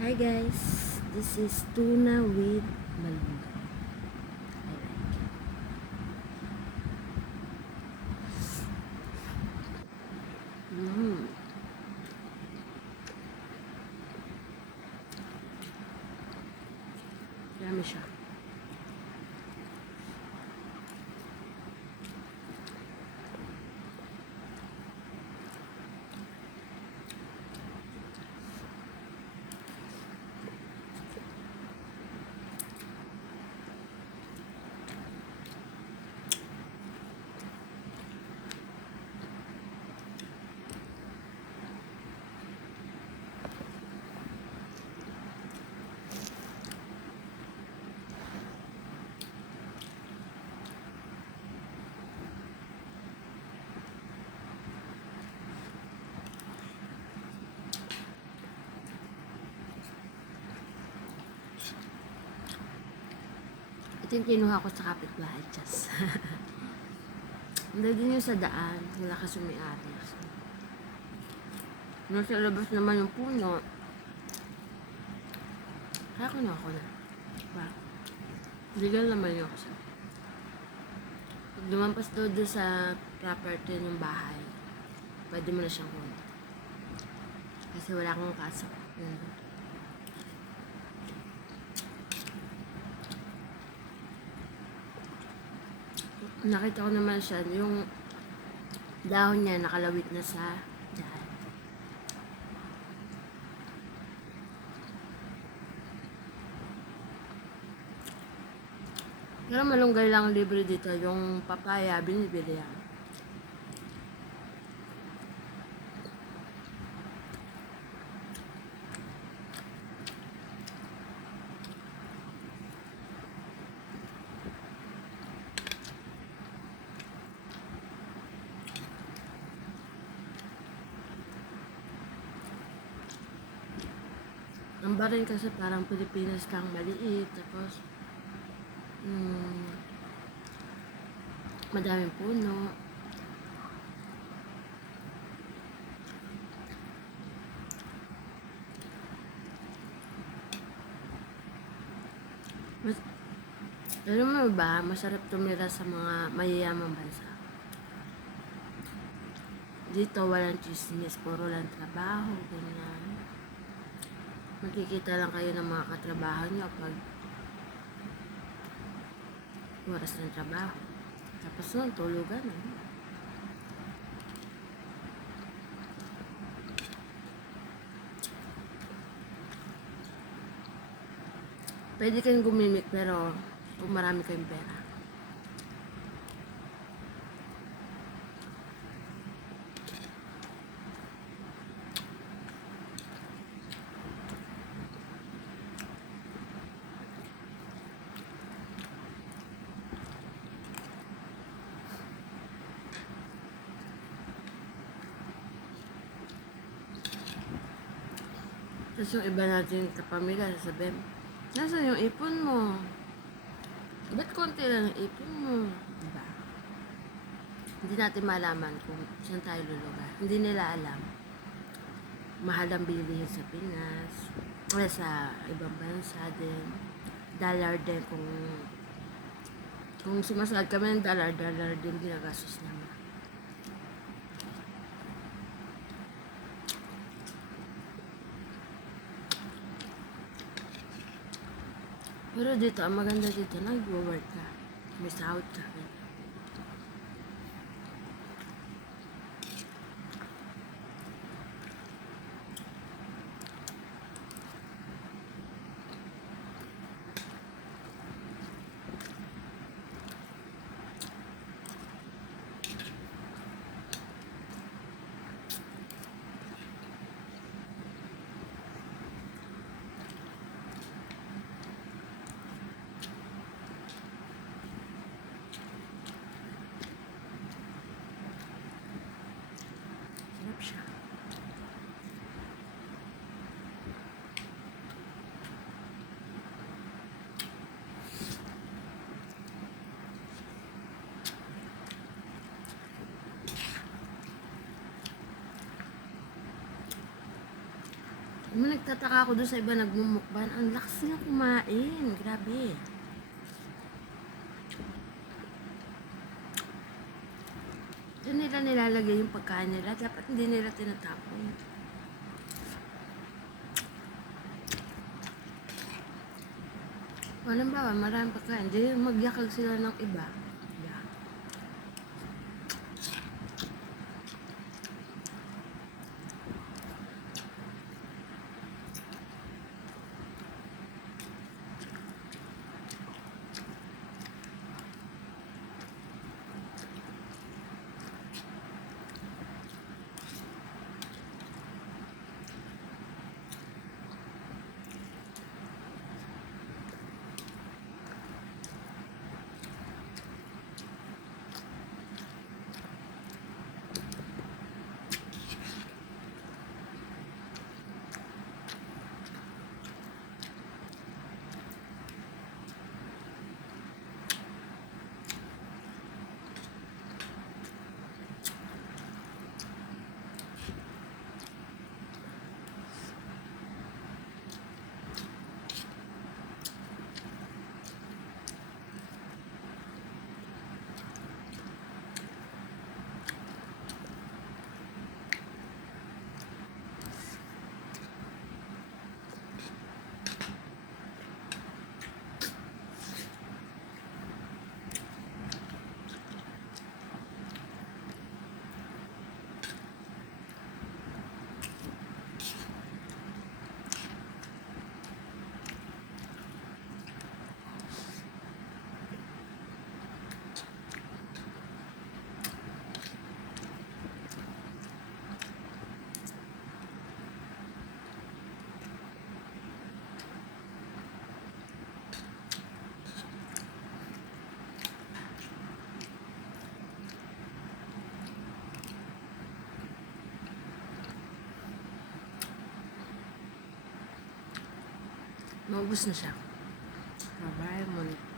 Hi guys, this is tuna with malunggay. I like it. Mmm, yummy siya. Ito yung kinuha ko sa kapitbahay, Chas. Hindi din yung sa daan, wala kasi may-ari. So, nasa labas naman yung puno. Kaya kinuha ko na. Diba? Legal naman yung kasi. Pag lumampas doon sa property ng bahay, pwede mo na siyang kunin. Kasi wala akong kaso. Nakita ko naman siya, yung dahon niya nakalawit na sa daan. Pero malunggay lang libre dito, yung papaya binibili yan. Ang barin kasi parang Pilipinas lang maliit, tapos madaming puno. Mas, pero mo ba, masarap tumira sa mga mayayamang bansa. Dito walang chismis, puro lang trabaho, ganyan. Makikita lang kayo ng mga katrabaho nyo pag oras ng trabaho. Tapos nun, tulugan. Pwede kayong gumimik pero kung marami kayong pera. Tapos yung iba natin kapamilya sasabihin, nasaan yung ipon mo? Ba't konti lang yung ipon mo? Diba? Hindi natin malaman kung saan tayo lulugar. Hindi nila alam. Mahal ang bilihin sa Pinas. O sa ibang bansa din. Dollar din kung sumasahod kami ng dollar din ginagastos naman. Pero dito, ang maganda dito, nag-work ka. May sahod ka. Nagtataka ako doon sa iba nagmumukbang. Ang lakas nilang kumain. Grabe. Diyan nila nilalagay yung pagkain nila. Dapat hindi nila tinatapon. Walang bawa, maraming pagkain. Di magyakag sila ng iba. Yeah. Maubos na siya. Bye-bye, Monica.